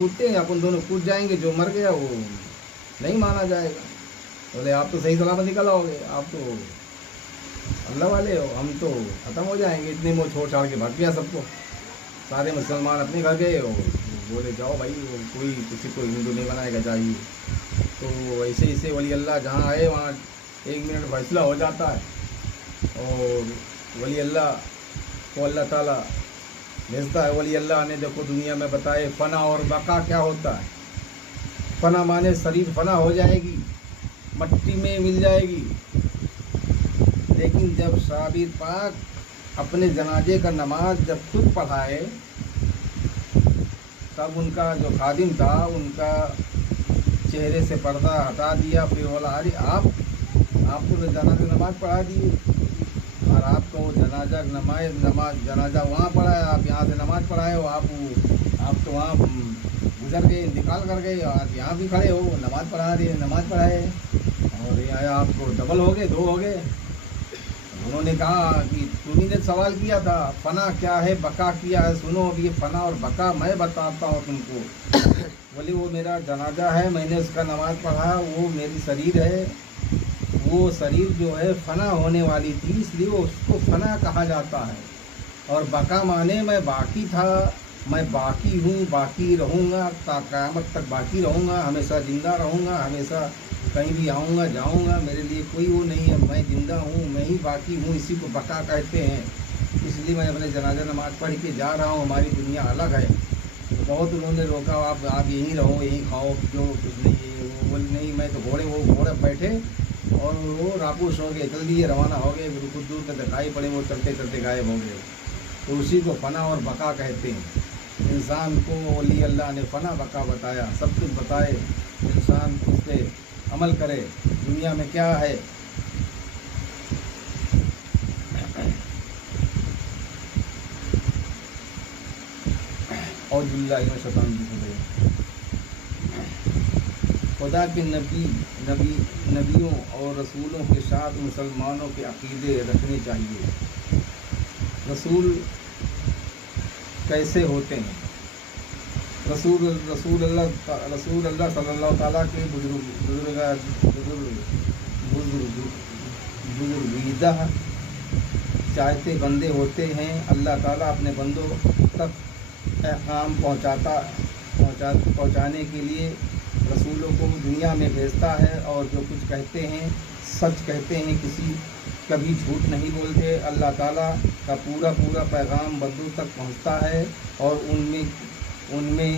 कूदते हैं, अपन दोनों कूद जाएंगे, जो मर गया वो नहीं माना जाएगा। बोले आप तो सही सलामत निकल आओगे, आप तो अल्लाह वाले हो, हम तो ख़त्म हो जाएंगे। इतने में छोड़ छाड़ के भाग गया सबको, सारे मुसलमान अपने घर गए और बोले जाओ भाई, वो कोई किसी को हिंदू नहीं बनाएगा चाहिए। तो ऐसे ऐसे वली अल्लाह जहाँ आए वहाँ 1 मिनट फैसला हो जाता है, और वली अल्लाह को अल्लाह ताला भेजता है। वली अल्लाह ने देखो दुनिया में बताए फ़ना और बका क्या होता है। फ़ना माने शरीर फ़ना हो जाएगी, मट्टी में मिल जाएगी, लेकिन जब साबिर पाक अपने जनाजे का नमाज जब खुद पढ़ाए, तब उनका जो खादिम था उनका चेहरे से पर्दा हटा दिया। फिर बोला अरे आपको तो जनाजे नमाज पढ़ा दिए, और आपको वो जनाजा वहाँ पढ़ा है, आप यहाँ से नमाज पढ़ाए हो, आप तो वहाँ गुजर गए, इंतकाल कर गए, और यहाँ भी खड़े हो नमाज पढ़ा रहे, नमाज पढ़ाए, और यहाँ आपको डबल हो गए, 2 हो गए। उन्होंने कहा कि तुम्ही ने सवाल किया था फ़ना क्या है, बका किया है, सुनो अब ये फ़ना और बका मैं बताता हूँ तुमको। बोले वो मेरा जनाजा है, मैंने उसका नमाज पढ़ा, वो मेरी शरीर है, वो शरीर जो है फ़ना होने वाली थी, इसलिए उसको फ़ना कहा जाता है। और बका माने मैं बाकी था, मैं बाकी हूँ, बाकी रहूँगा, क़यामत तक बाकी रहूँगा, हमेशा ज़िंदा रहूँगा, हमेशा कहीं भी आऊँगा जाऊँगा, मेरे लिए कोई वो नहीं है, मैं ज़िंदा हूँ, मैं ही बाकी हूँ, इसी को बका कहते हैं। इसलिए मैं अपने जनाजा नमाज पढ़ के जा रहा हूँ, हमारी दुनिया अलग है। तो बहुत उन्होंने रोका, आप यहीं रहो, यहीं खाओ जो कुछ नहीं है। वो बोले नहीं, मैं तो घोड़े बैठे और वो रापूस हो गए, जल्दी ये रवाना हो गए, बिल्कुल दूर तक दिखाई पड़े, वो चलते चलते गायब हो गए। तो उसी को फ़ना और बका कहते हैं। इंसान को वली अल्लाह ने फ़ना बका बताया, सब कुछ बताए, इंसान उस पर अमल करे। दुनिया में क्या है, और खुदा के नबियों और रसूलों के साथ मुसलमानों के अक़ीदे रखने चाहिए। रसूल कैसे होते हैं? रसूल अल्लाह सल्लल्लाहु ताला के बुजुर्गीदा चाहते बंदे होते हैं। अल्लाह ताला अपने बंदों तक पैगाम पहुँचाने के लिए रसूलों को दुनिया में भेजता है, और जो कुछ कहते हैं सच कहते हैं, कभी झूठ नहीं बोलते। अल्लाह ताला का पूरा पैगाम बंदों तक पहुँचता है, और उनमें